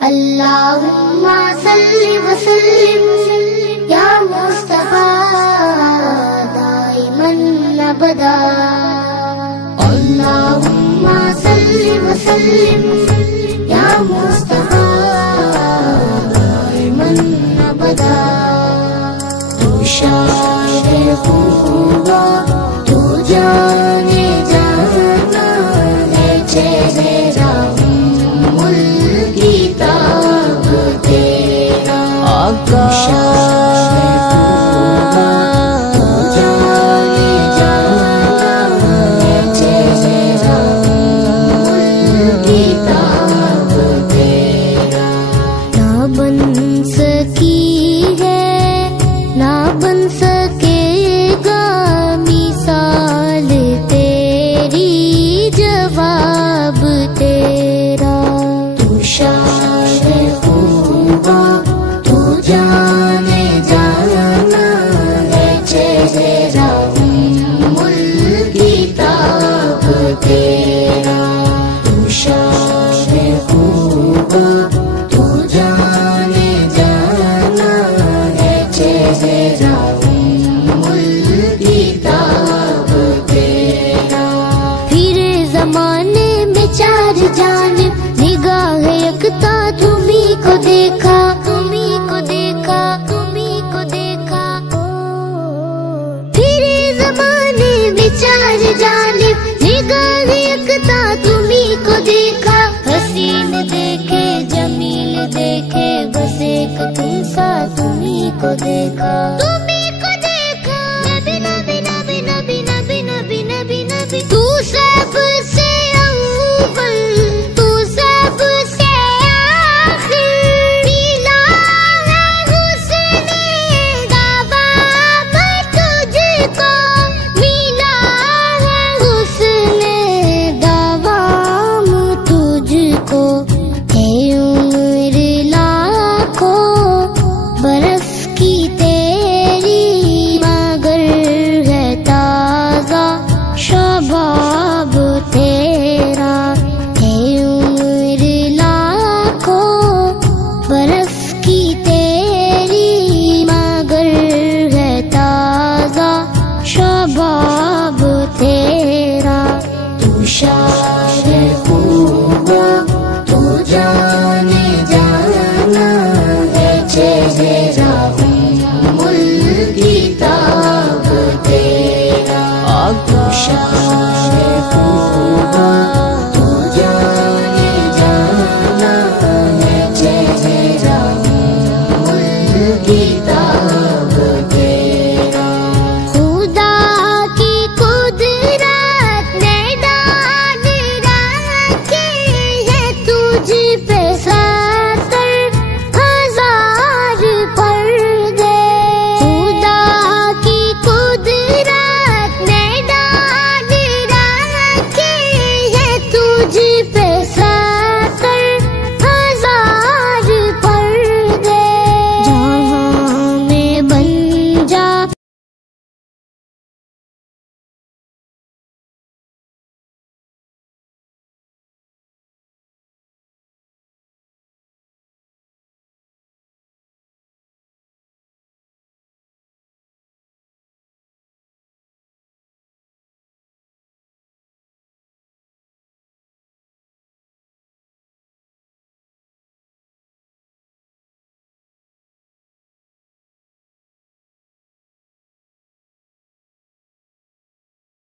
अल्लाहुम्मा सल्लि व सल्लिम या मुस्तफा दाइमन अबदा। अल्लाहुम्मा सल्लि व सल्लिम या मुस्तफा दाइमन अबदा। तू शाए खुदा तू जाने जाना है चेहरा किताब तेरा आका। तू जाने जाना है चेहरा किताब तेरा। ना बन सकी है ना बन सकेगा मिसाल तेरी जवाब तेरा। शाए खुदा तू जाने जाना है चेहरा किताब तेरा। तू शाए खुदा तू जाने जाना है चेहरा किताब तेरा। फिर जमाने में चार जानिब निगाह यकता तुम्ही को देखा, तुम्ही को देखा, तुम्ही को देखा। फिर ज़माने में चार जानिब निगाह यकता तुम्ही को देखा। हसीन देखे जमील देखे बस एक तुम सा तुम्ही को देखा।